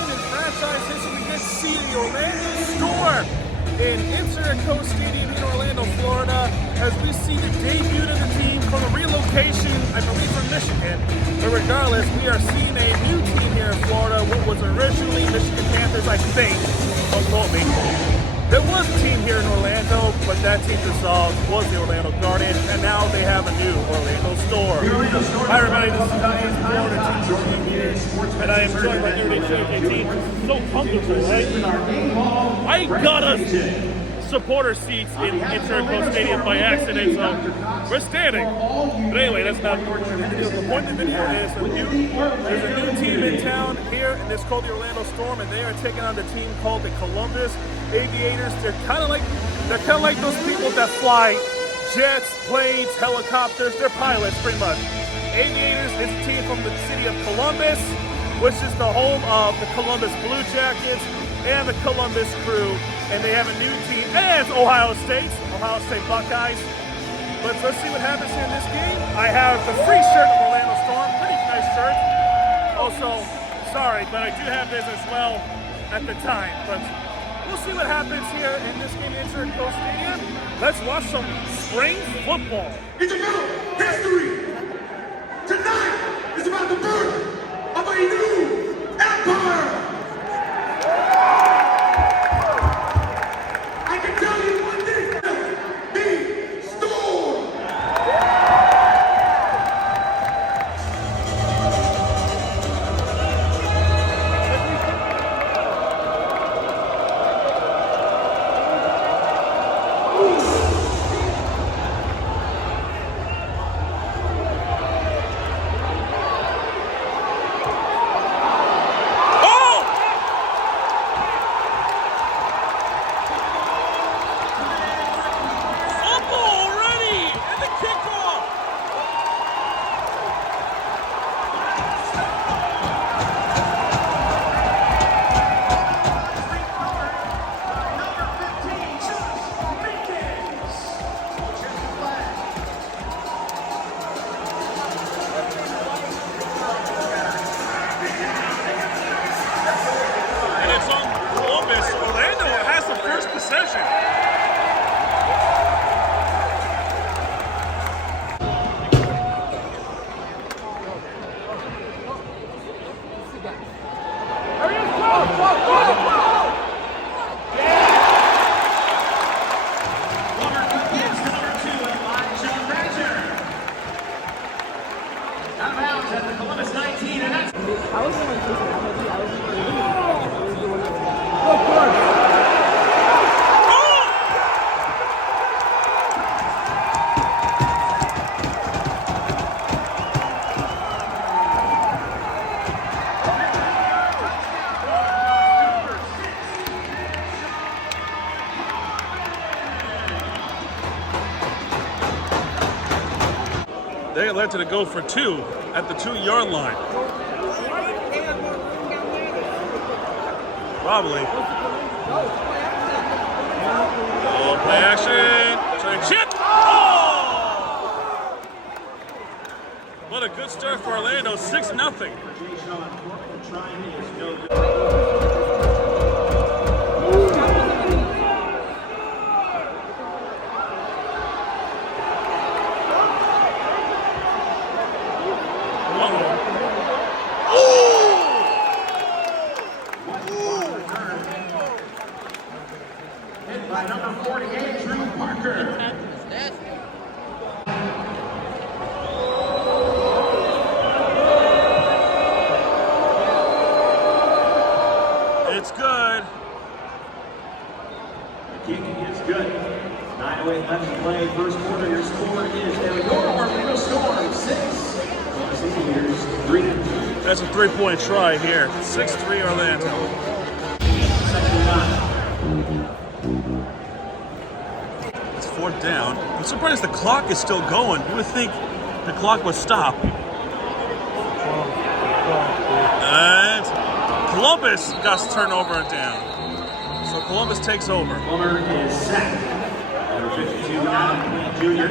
time in franchise history we did see the Orlando Storm in Interco Stadium in Orlando, Florida, as we see the debut of the team from a relocation, I believe, from Michigan. But regardless, we are seeing a new team here in Florida, what was originally Michigan Panthers, I think. Don't quote me. There was a team here in Orlando, but that team dissolved, was the Orlando Guardians, and now they have a new Orlando Storm. Hi everybody, this is Diane, Florida team here, and I am joined by everyday team. So comfortable, right? I got us supporter seats in Interco Stadium by accident, so we're standing. But anyway, that's not the video. The point of the video is there's a new team in town here, and it's called the Orlando Storm, and they are taking on the team called the Columbus Aviators. They're kind of like those people that fly jets, planes, helicopters. They're pilots, pretty much. Aviators is a team from the city of Columbus, which is the home of the Columbus Blue Jackets and the Columbus Crew. And they have a new team, and it's Ohio State Buckeyes. But let's see what happens here in this game. I have the free shirt of Orlando Storm, pretty nice shirt. Also, sorry, but I do have this as well at the time. But we'll see what happens here in this game in Interco Stadium. Let's watch some spring football. It's about history. Tonight is about the birth of a new empire. I can tell you one thing, the Storm. They elected to go for two at the 2-yard line. Probably. Oh, play action. Trying chip. Oh! What a good start for Orlando. 6-0. By number 48, Drew Parker. It's good. The kicking is good. 9:08 left to play. First quarter. Your score is Aviators Orlando Storm 6. Aviators 3. That's a 3-point try here. 6-3 Orlando. It's 4th down. I'm surprised the clock is still going. You would think the clock would stop. And Columbus got turnover and down. So Columbus takes over. Plummer is sacked. Number 52, Adam Jr.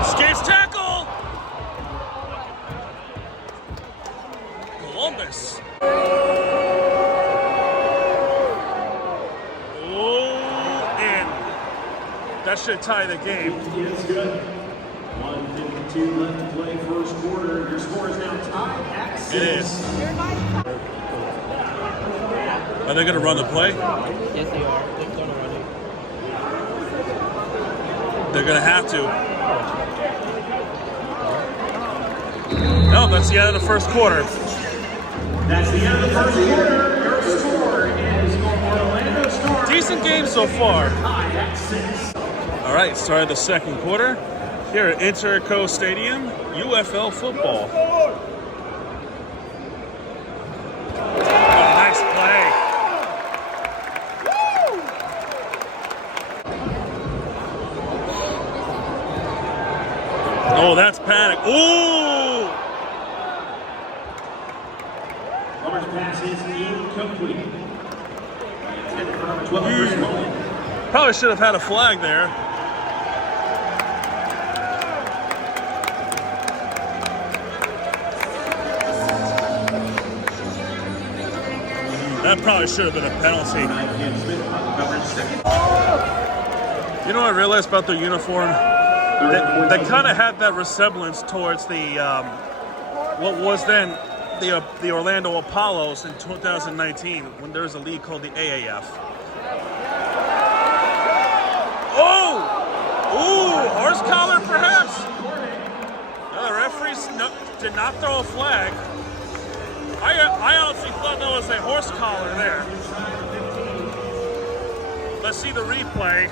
Escapes that should tie the game. It's good. 1:52 left to play first quarter. Your score is now tied at 6. It is. Are they going to run the play? Yes, they are. They're going to run it. They're going to have to. No, that's the end of the first quarter. That's the end of the first quarter. Your score is your Orlando Storm. Decent game so far. Tied at 6. All right, started the second quarter here at Interco Stadium, UFL football. Oh, nice play. Oh, that's panic. Ooh! Orange pass is incomplete. Intended for number 12, Chris Mullen. Probably should have had a flag there. That probably should have been a penalty. You know what I realized about their uniform? They kind of had that resemblance towards the what was then the Orlando Apollos in 2019 when there was a league called the AAF. Oh! Ooh, horse collar perhaps? No, the referees did not throw a flag. I honestly thought that was a horse collar there. Let's see the replay.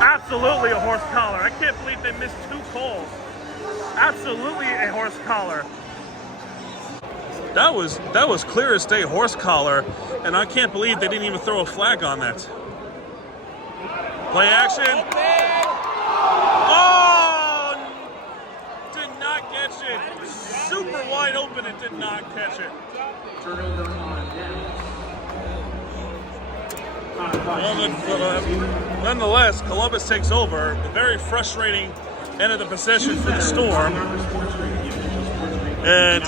Absolutely a horse collar. I can't believe they missed 2 calls. Absolutely a horse collar. That was clear as day horse collar, and I can't believe they didn't even throw a flag on that. Play action. Oh! Did not catch it. Super wide open, it did not catch it. Turnover on down. Nonetheless, Columbus takes over. A very frustrating end of the possession for the Storm. And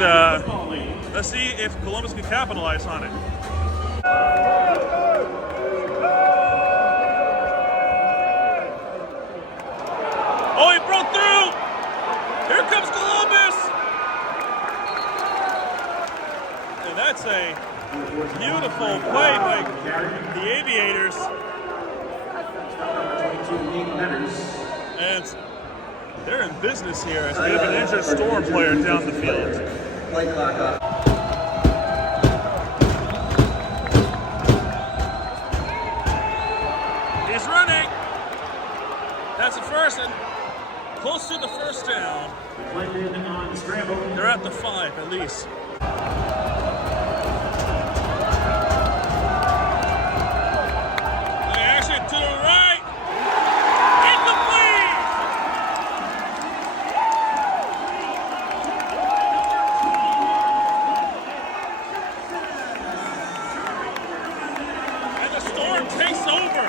let's see if Columbus can capitalize on it. Oh, he broke through! Here comes Columbus! And that's a beautiful play by the Aviators. And they're in business here as we have an injured Storm player down the field. Play clock off. He's running. That's a first and close to the first down. They're at the 5 at least. To the right, incomplete. And the Storm takes over.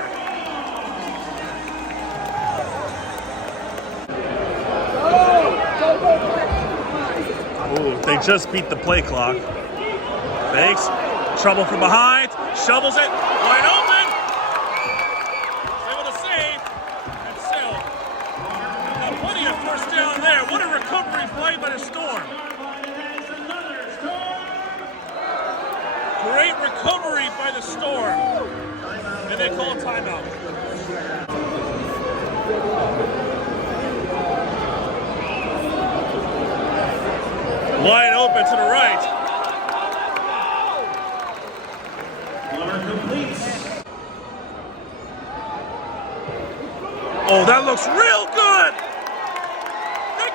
Ooh, they just beat the play clock. Fakes, trouble from behind, shovels it, wide open. First down there. What a recovery play by the Storm. Great recovery by the Storm. And they call a timeout. Wide open to the right. Oh, that looks real good.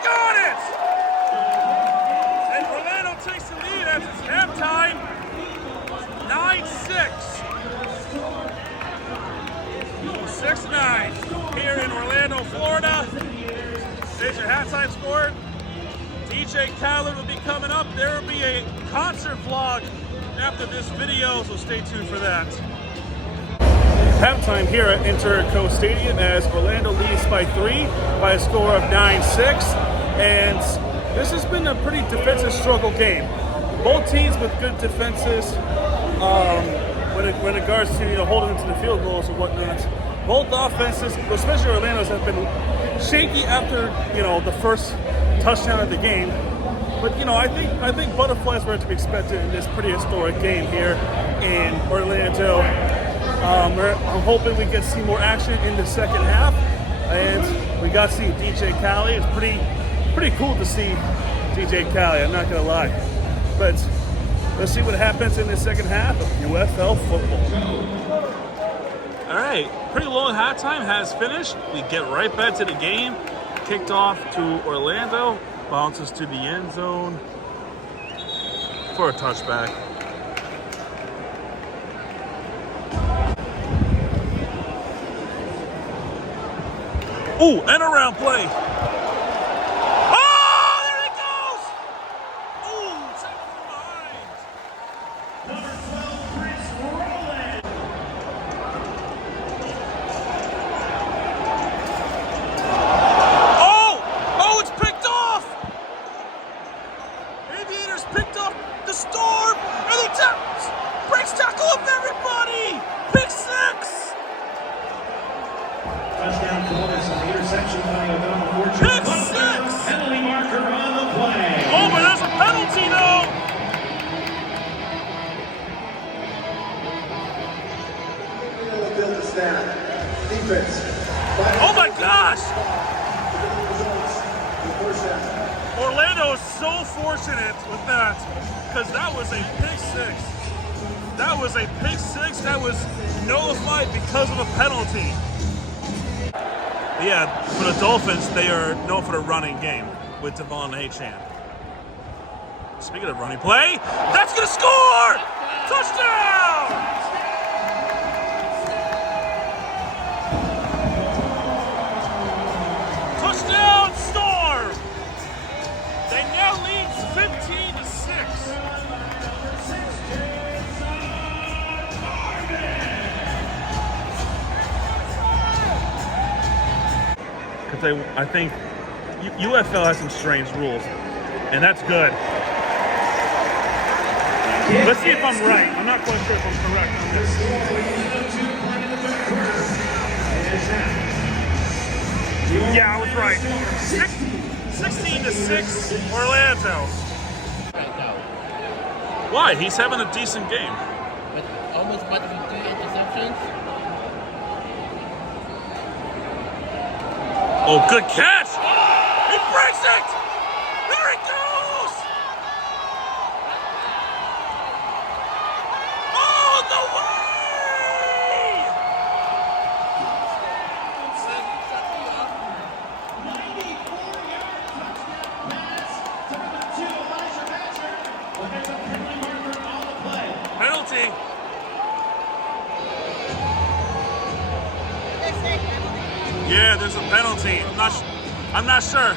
Got it! And Orlando takes the lead as it's halftime. 9-6. 6-9 here in Orlando, Florida. There's your halftime score. DJ Khaled will be coming up. There will be a concert vlog after this video, so stay tuned for that. Halftime here at Interco Stadium as Orlando leads by 3 by a score of 9-6. And this has been a pretty defensive struggle game. Both teams with good defenses. when it regards to holding into the field goals and whatnot. Both offenses, especially Orlando's, have been shaky after the first touchdown of the game. But I think butterflies were to be expected in this pretty historic game here in Orlando. I'm hoping we get to see more action in the second half, and we got to see DJ Khaled. It's pretty cool to see DJ Khaled. I'm not gonna lie, but let's see what happens in the second half of UFL football. All right, pretty long halftime has finished. We get right back to the game. Kicked off to Orlando, bounces to the end zone for a touchback. Ooh, and around play. Oh, there it goes! Ooh, tackle from behind. Number 12, Chris Rowland. Oh, it's picked off! Aviators picked off the Storm, and they breaks tackle up everybody! Pick 6! Touchdown Columbus on the interception by O'Donnell Fortune. Pick 6! Penalty marker on the play. Oh, but there's a penalty though! Build the snap. Defense. Oh my gosh! Orlando is so fortunate with that, because that was a pick 6. That was a pick 6 that was nullified because of a penalty. But yeah, for the Dolphins, they are known for the running game with Devon Achane. Speaking of running play, that's gonna score! Touchdown! Touchdown, Storm! They now lead 15-6. Because I think UFL has some strange rules, and that's good. Let's see if I'm right. I'm not quite sure if I'm correct on this. Yeah, I was right. 16-6, Orlando. Right now. Why? He's having a decent game. But almost about to be 3 interceptions. Oh, good catch! He breaks it! There it goes! Oh, no way! Penalty. Yeah, there's a penalty. I'm not sure.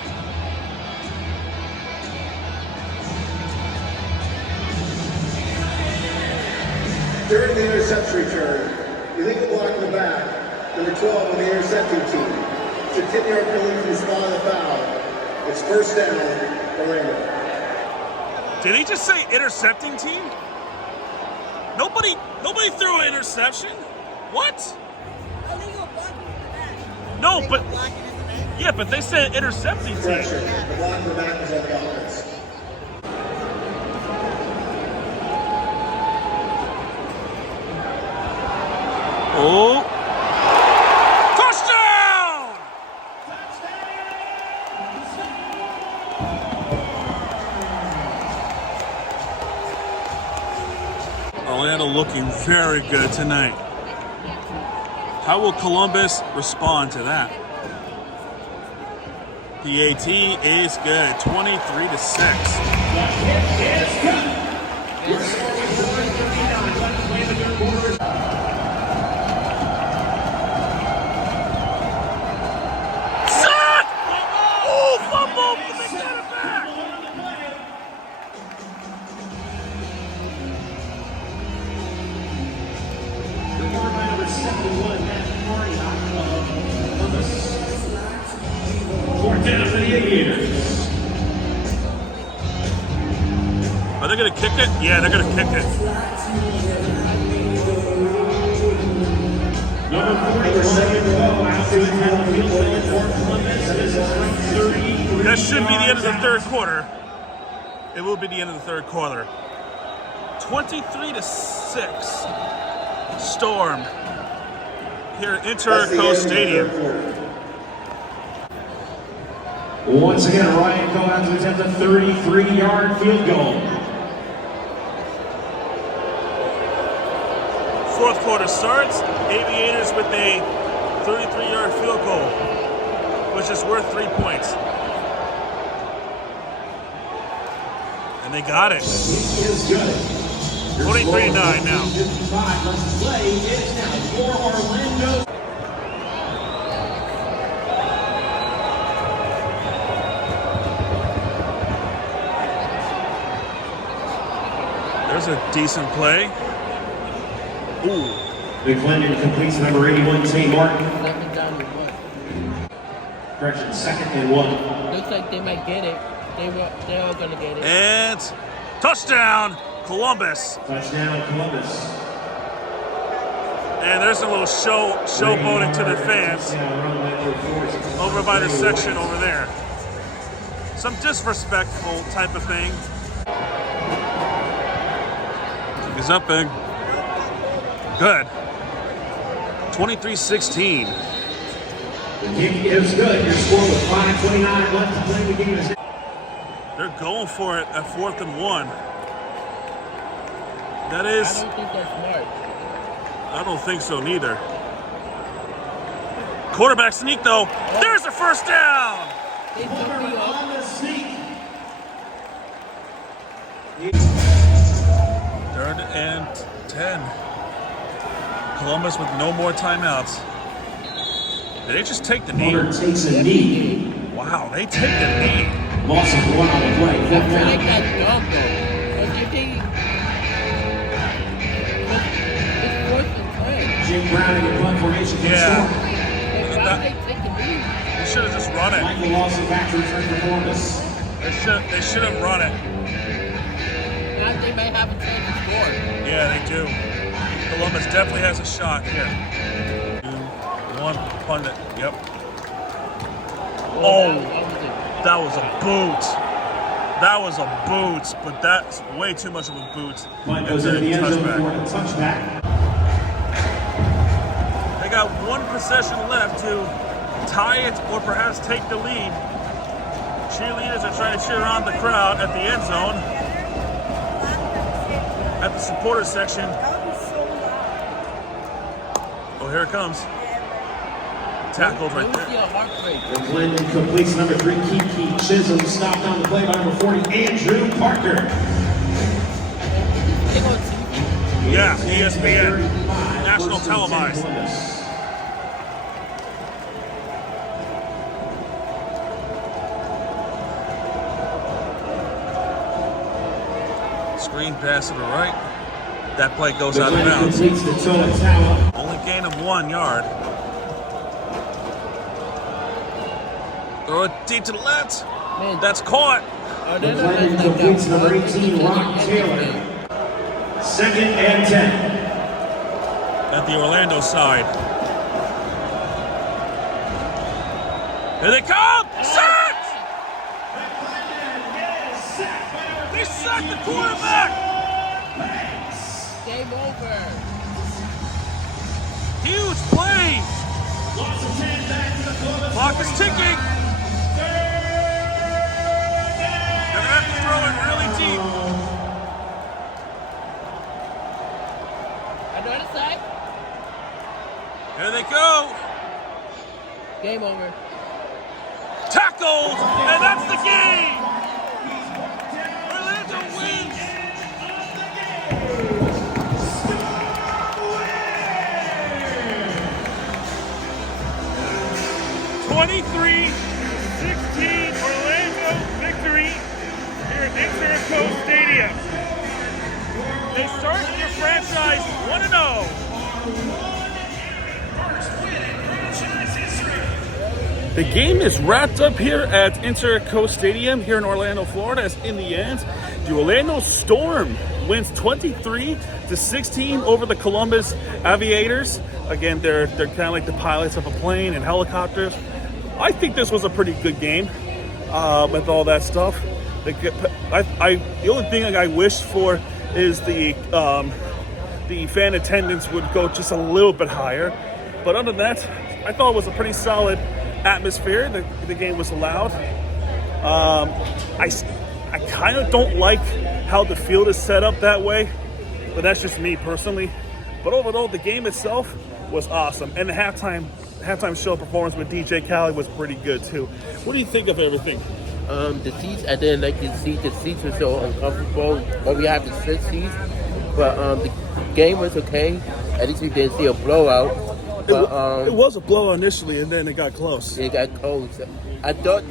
During the interception return, illegal block in the back, number 12 on the intercepting team. It's a 10-yard penalty from the spot of the foul. It's first down, Orlando. Did he just say intercepting team? Nobody threw an interception? What? Illegal blocking in the back. No, Illegal but blocking in the back. yeah, but they said intercepting team. Correction. The block in the back was on the offense. Oh. Touchdown! Orlando looking very good tonight. How will Columbus respond to that? PAT is good, 23-6. Down for the Aviators. Are they going to kick it? Yeah, they're going to kick it. That should be the end of the third quarter. It will be the end of the third quarter. 23-6. Storm here at Interco Stadium. Once again, Ryan Cohen to attempt a 33-yard field goal. Fourth quarter starts. Aviators with a 33-yard field goal, which is worth 3 points. And they got it. 23-9 now. There's a decent play. Ooh. McClendon completes number 81, St. Martin. Second down and 1. Correction, 2nd and 1. Looks like they might get it. They're all gonna get it. And touchdown, Columbus. Touchdown, Columbus. And there's a little showboating to the fans over by the section over there. Some disrespectful type of thing. He's up big. Good. 23-16. The kick is good. Your score with 5:29 left to play. The game is. They're going for it at 4th and 1. That is. I don't think that's smart. I don't think so neither. Quarterback sneak though. There's a first down. They took me off. On the sneak. 3rd and 10. Columbus with no more timeouts. Did they just take the knee? Hunter takes a knee. Wow, they take the knee. Loss of 1 on the play. I feel like that's dumb though. Because you think it's worth the play. Jim Brown in the punt formation. Yeah. But why would they take the knee? They should have just run it. Michael Lawson back to return for Columbus. They should have run it. Now they may have a chance to score. Yeah, they do. Columbus definitely has a shot here. 2, 1, punt it. Yep. Oh, that was a boot. That was a boot, but that's way too much of a boot. Punt goes into the end zone for a touchback. They got one possession left to tie it or perhaps take the lead. Cheerleaders are trying to cheer on the crowd at the end zone. At the supporter section. Oh, here it comes. Tackled right there. McClendon completes number 3, Kiki Chisholm. Stopped on the play by number 40, Andrew Parker. Yeah, ESPN. National televised. Screen pass to the right. That play goes out of bounds. Only gain of 1 yard. Throw it deep to the left. Man, That's caught. McClendon completes number 18, Rock Taylor. 2nd and 10. At the Orlando side. Here they come! Sacked! They sacked the quarterback! Game over. Huge play! Clock is ticking! They're gonna have to throw it really deep. Another side. Here they go! Game over. Tackled! And that's the game! Orlando wins! 23-16 Orlando victory here at Interco Stadium. They start their franchise 1-0. The game is wrapped up here at Interco Stadium here in Orlando, Florida. As in the end, the Orlando Storm wins 23-16 over the Columbus Aviators. Again, they're kind of like the pilots of a plane and helicopters. I think this was a pretty good game with all that stuff. The only thing I wish for is the fan attendance would go just a little bit higher. But other than that, I thought it was a pretty solid atmosphere. The game was loud. I kind of don't like how the field is set up that way, but that's just me personally. But overall, the game itself was awesome, and the halftime show performance with DJ Khaled was pretty good too. What do you think of everything? The seats, I didn't like the seats. The seats were so uncomfortable, but we have the sit seats. But the game was okay. At least we didn't see a blowout. But, it was a blowout initially, and then it got close. It got close. I thought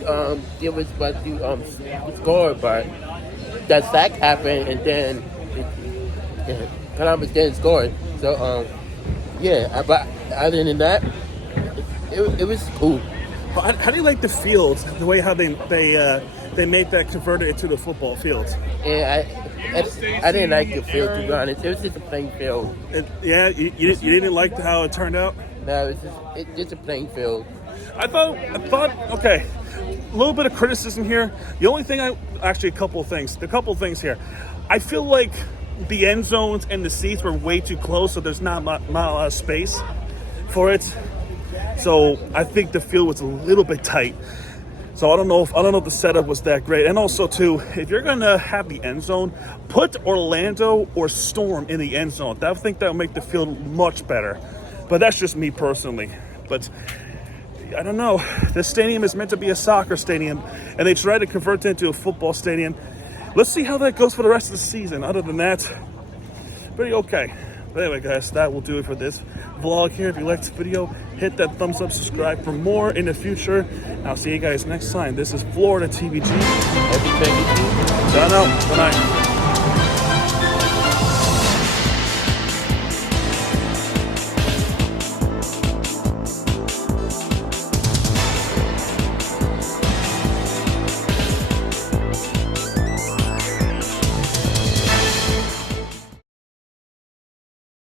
they was about to score, but that sack happened, and then Columbus didn't score. So, but other than that, it was cool. But how do you like the field? The way how they made that converted into the football field? Yeah, I didn't like the field, to be honest. It was just a plain field. You didn't like how it turned out? No, it's just a plain field. I thought okay, a little bit of criticism here. The only thing a couple of things here. I feel like the end zones and the seats were way too close, so there's not a lot of space for it. So I think the field was a little bit tight. So I don't know if the setup was that great. And also too, if you're gonna have the end zone, put Orlando or Storm in the end zone. I think that'll make the field much better. But that's just me personally. But I don't know. This stadium is meant to be a soccer stadium, and they tried to convert it into a football stadium. Let's see how that goes for the rest of the season. Other than that, pretty okay. But anyway, guys, that will do it for this vlog here. If you liked this video, hit that thumbs up, subscribe for more in the future. I'll see you guys next time. This is Florida TVG. Everything you do. Done out. Good night.